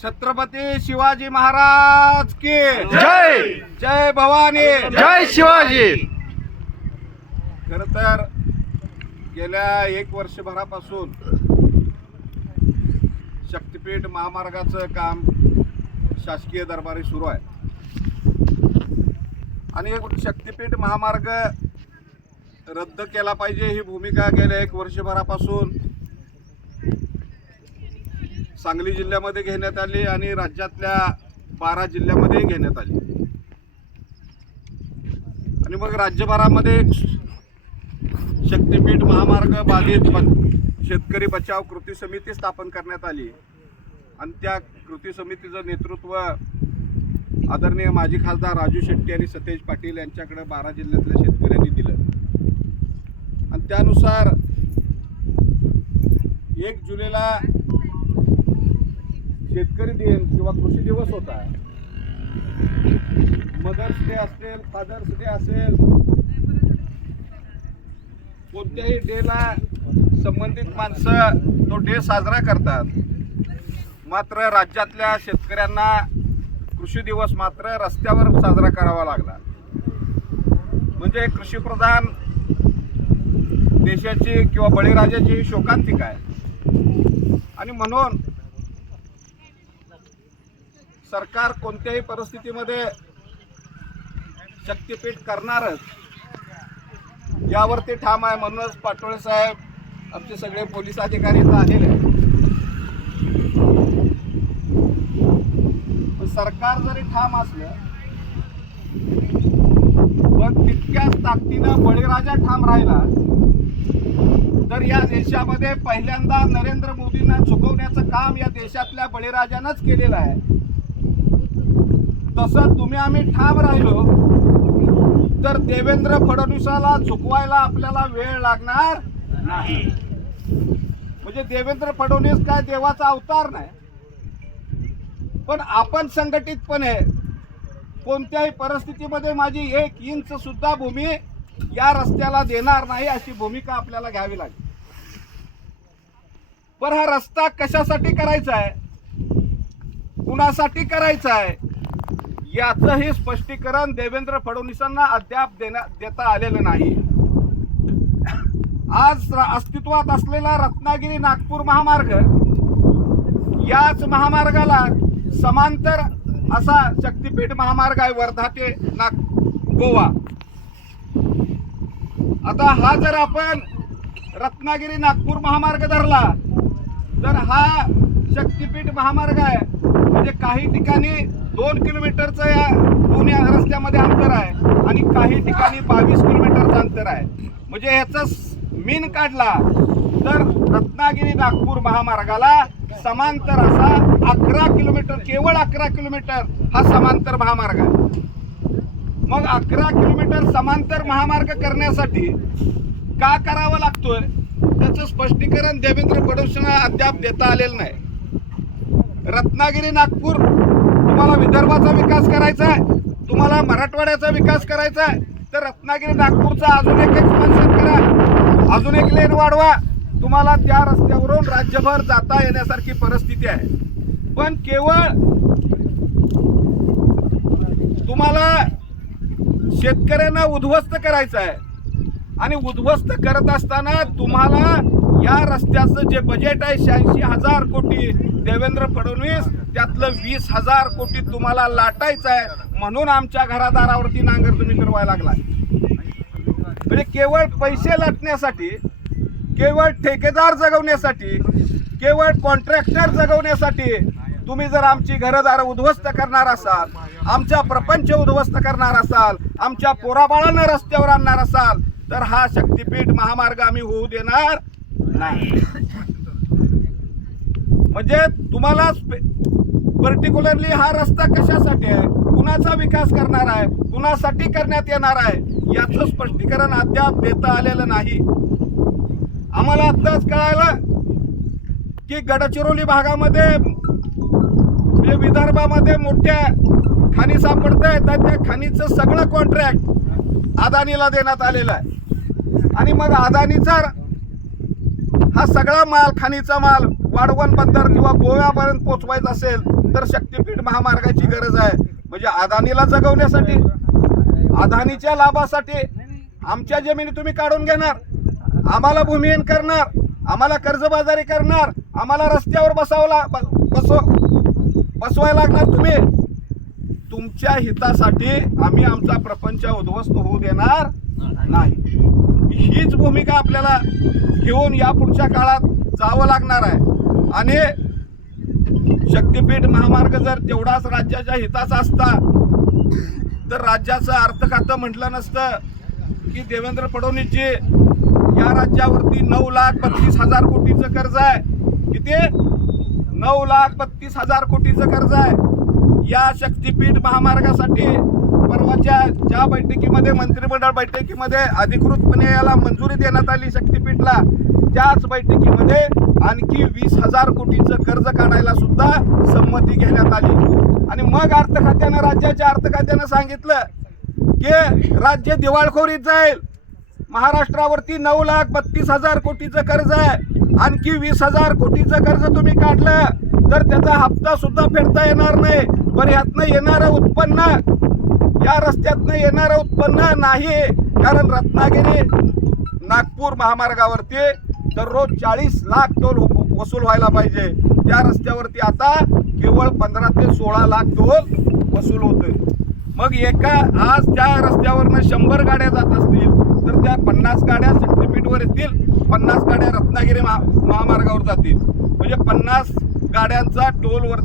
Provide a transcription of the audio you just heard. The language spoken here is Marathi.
छत्रपती शिवाजी महाराज की जय! जय भवानी! जय शिवाजी! खर तर गेल्या एक वर्षभरापासून शक्तीपीठ महामार्गाचं काम शासकीय दरबारी सुरू आहे. आणि एक शक्तीपीठ महामार्ग रद्द केला पाहिजे ही भूमिका गेल्या एक वर्षभरापासून सांगली जिल्ह्यामध्ये घेण्यात आली आणि राज्यातल्या बारा जिल्ह्यामध्ये घेण्यात आली. आणि मग राज्यभरामध्ये शक्तीपीठ महामार्ग बाधित शेतकरी बचाव कृती समिती स्थापन करण्यात आली. आणि त्या कृती समितीचं नेतृत्व आदरणीय माजी खासदार राजू शेट्टी आणि सतेज पाटील यांच्याकडे बारा जिल्ह्यातल्या शेतकऱ्यांनी दिलं. आणि त्यानुसार एक जुलैला शेतकरी दिन किंवा कृषी दिवस होता. मदर्स डे असेल फादर्स डे असेल कोणत्याही डेला संबंधित माणसं तो डे साजरा करतात. मात्र राज्यातल्या शेतकऱ्यांना कृषी दिवस मात्र रस्त्यावर साजरा करावा लागला. म्हणजे कृषीप्रधान देशाची किंवा बळीराजाची शोकांतिक शोकांतिका आहे. आणि म्हणून सरकार कोणत्याही परिस्थितीमध्ये शक्तीपीठ करणारच यावरती ठाम आहे म्हणूनच पाटोळे साहेब आमचे सगळे पोलीस अधिकारी इथं आलेले पण सरकार जरी ठाम असलं पण तितक्याच ताकदीनं बळीराजा ठाम राहिला तर या देशामध्ये पहिल्यांदा नरेंद्र मोदींना झुकवण्याचं काम या देशातल्या बळीराजानंच केलेलं आहे. तसं तुम्ही आम्ही ठाम राहिलो तर देवेंद्र फडणवीसाला झुकवायला आपल्याला वेळ लागणार नाही. म्हणजे देवेंद्र फडणवीस काय देवाचा अवतार नाही. पण आपण संघटितपणे कोणत्याही परिस्थितीमध्ये माझी एक इंच सुद्धा भूमी या रस्त्याला देणार नाही अशी भूमिका आपल्याला घ्यावी लागेल. पण हा रस्ता कशासाठी करायचा आहे कुणासाठी करायचा आहे याचंही स्पष्टीकरण देवेंद्र फडणवीसांना अद्याप देण्या देता आलेलं नाही. आज अस्तित्वात असलेला रत्नागिरी नागपूर महामार्ग याच महामार्गाला समांतर असा शक्तीपीठ महामार्ग आहे वर्धा ते नाग गोवा. आता हा जर आपण रत्नागिरी नागपूर महामार्ग धरला तर हा शक्तीपीठ महामार्ग आहे. म्हणजे काही ठिकाणी दोन किलोमीटरचं या दोन या रस्त्यामध्ये अंतर आहे आणि काही ठिकाणी बावीस किलोमीटरचं अंतर आहे. म्हणजे ह्याचं मीन काढला तर रत्नागिरी नागपूर महामार्गाला समांतर असा अकरा किलोमीटर केवळ अकरा किलोमीटर हा समांतर महामार्ग आहे. मग अकरा किलोमीटर समांतर महामार्ग करण्यासाठी का करावा लागतोय? त्याचं स्पष्टीकरण देवेंद्र फडणवीसांना अद्याप देता आलेलं नाही. रत्नागिरी नागपूर तुम्हाला विदर्भाचा विकास करायचा आहे तुम्हाला मराठवाड्याचा विकास करायचा आहे तर रत्नागिरी नागपूरचा अजून एक एक्सपान्शन करा. अजून एक लेन वाढवा. तुम्हाला त्या रस्त्यावरून राज्यभर जाता येण्यासारखी परिस्थिती आहे. पण केवळ तुम्हाला शेतकऱ्यांना उद्ध्वस्त करायचं आहे. आणि उद्ध्वस्त करत असताना तुम्हाला या रस्त्याचं जे बजेट आहे शहाऐंशी हजार कोटी देवेंद्र फडणवीस त्यातलं वीस हजार कोटी तुम्हाला लाटायचं आहे. म्हणून आमच्या घरादारावरती नांगर तुम्ही फिरवायला लागला म्हणजे केवळ पैसे लाटण्यासाठी केवळ ठेकेदार जगवण्यासाठी केवळ कॉन्ट्रॅक्टर जगवण्यासाठी तुम्ही जर आमची घरदार उद्ध्वस्त करणार असाल आमचा प्रपंच उद्ध्वस्त करणार असाल आमच्या पोराबाळांना रस्त्यावर आणणार असाल तर हा शक्तीपीठ महामार्ग आम्ही होऊ देणार नाही. म्हणजे तुम्हाला पर्टिक्युलरली हा रस्ता कशासाठी आहे? कुणाचा विकास करणार आहे? कुणासाठी करण्यात येणार आहे? याचं स्पष्टीकरण अद्याप देता आलेलं नाही. आम्हाला आत्ताच कळायला की गडचिरोली भागामध्ये म्हणजे विदर्भामध्ये मोठ्या खाणी सापडत आहेत तर त्या खाणीचं सगळं कॉन्ट्रॅक्ट अदानीला देण्यात आलेलं आहे. आणि मग अदानीचा हा सगळा माल खाणीचा माल वाढवण बंदर किंवा गोव्यापर्यंत पोचवायचा असेल तर शक्तीपीठ महामार्गाची गरज आहे. म्हणजे अदानीला जगवण्यासाठी अदानीच्या लाभासाठी आमच्या जमिनी तुम्ही काढून घेणार. आम्हाला भूमिहीन करणार आम्हाला कर्जबाजारी करणार आम्हाला रस्त्यावर बसावला बसव बसवायला लागणार तुम्ही. तुमच्या हितासाठी आम्ही आमचा प्रपंच उद्ध्वस्त होऊ देणार नाही. हीच भूमिका आपल्याला घेऊन या पुढच्या काळात जावं लागणार आहे. आणि शक्तीपीठ महामार्ग जर तेवढाच राज्याच्या हिताचा असता तर राज्याचं अर्थ खातं म्हटलं नसतं की देवेंद्र फडणवीसजी या राज्यावरती नऊ लाख बत्तीस हजार कोटीचं कर्ज आहे. किती? नऊ लाख बत्तीस हजार कोटीचं कर्ज आहे. या शक्तीपीठ महामार्गासाठी परवाच्या ज्या बैठकीमध्ये मंत्रिमंडळ बैठकीमध्ये अधिकृतपणे याला मंजुरी देण्यात आली शक्तीपीठला त्याच बैठकीमध्ये आणखी वीस हजार कोटीचं कर्ज काढायला सुद्धा संमती घेण्यात आली. आणि मग अर्थ खात्यानं राज्याच्या अर्थ खात्यानं सांगितलं की राज्य दिवाळखोरीत जाईल. महाराष्ट्रावरती नऊ लाख बत्तीस हजार कोटीचं कर्ज आहे. आणखी वीस हजार कोटीचं कर्ज तुम्ही काढलं तर त्याचा हप्ता सुद्धा फेडता येणार नाही. पण यातनं येणारं उत्पन्न या रस्त्यातनं येणारं उत्पन्न नाही कारण रत्नागिरी नागपूर महामार्गावरती दररोज चाळीस लाख टोल वसूल व्हायला पाहिजे. त्या रस्त्यावरती आता केवळ पंधरा ते सोळा लाख टोल वसूल होतोय. मग एका आज त्या रस्त्यावरनं शंभर गाड्या जात असतील तर त्या पन्नास गाड्या शक्तीपीठवर येतील. पन्नास गाड्या रत्नागिरी महा महामार्गावर जातील. म्हणजे पन्नास गाड्यांचा टोलवर